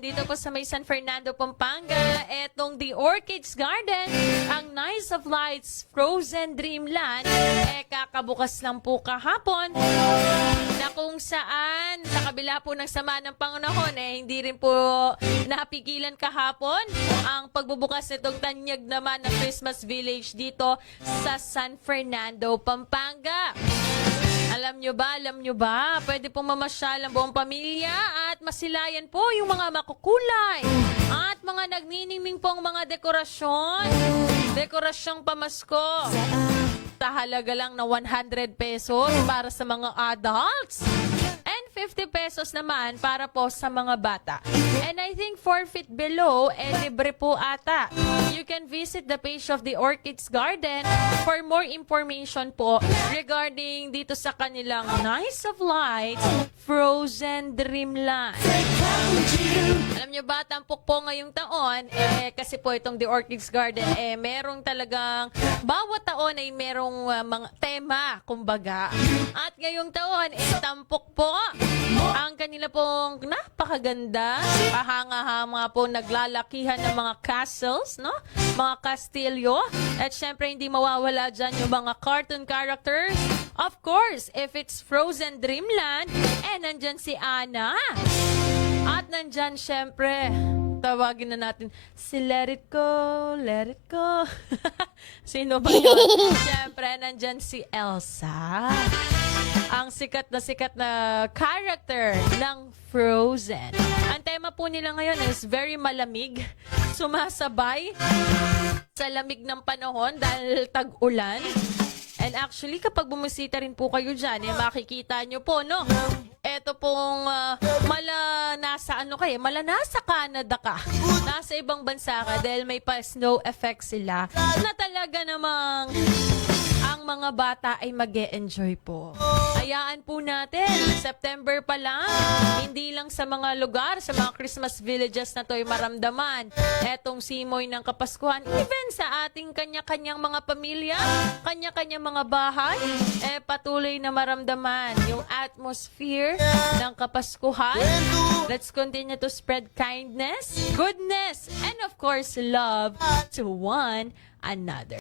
Dito po sa may San Fernando, Pampanga, etong The Orchids Garden, ang Nice of Lights Frozen Dreamland, kakabukas lang po kahapon, na kung saan, sa kabila po ng sama ng panganahon, hindi rin po napigilan kahapon ang pagbubukas nitong tanyag naman ng Christmas Village dito sa San Fernando, Pampanga. Alam nyo ba, pwede pong mamasyal ang buong pamilya at masilayan po yung mga makukulay at mga nagniningning pong mga dekorasyong pamasko. Sa halaga lang na 100 pesos para sa mga adults and 50 pesos naman para po sa mga bata. And I think 4 feet below, libre po ata. You can visit the page of the Orchids Garden for more information po regarding dito sa kanilang Nice of Lights Frozen Dreamland. Alam nyo ba, tampok po ngayong taon, kasi po itong The Orchids Garden, merong talagang, bawat taon ay merong mga tema, kumbaga. At ngayong taon, tampok po ang kanila pong napakaganda, pahanga-hanga po naglalakihan ng mga castles, no? Mga kastilyo. At syempre, hindi mawawala dyan yung mga cartoon characters. Of course, if it's Frozen Dreamland, nandyan si Anna. At nandyan, syempre, tawagin na natin si Let It Go, Let It Go. Sino ba yun? Syempre, nandyan si Elsa. Ang sikat na character ng Frozen. Ang tema po nila ngayon is very malamig. Sumasabay sa lamig ng panahon dahil tag-ulan. And actually, kapag bumisita rin po kayo dyan, makikita nyo po, no? Eto pong nasa Canada ka. Nasa ibang bansa ka dahil may pa-snow effect sila na talaga namang ang mga bata ay mag-e-enjoy po. Hayaan po natin, September pa lang, hindi lang sa mga lugar, sa mga Christmas villages na to ay maramdaman etong simoy ng Kapaskuhan. Even sa ating kanya-kanyang mga pamilya, kanya-kanyang mga bahay, patuloy na maramdaman yung atmosphere ng Kapaskuhan. Let's continue to spread kindness, goodness, and of course, love to one another.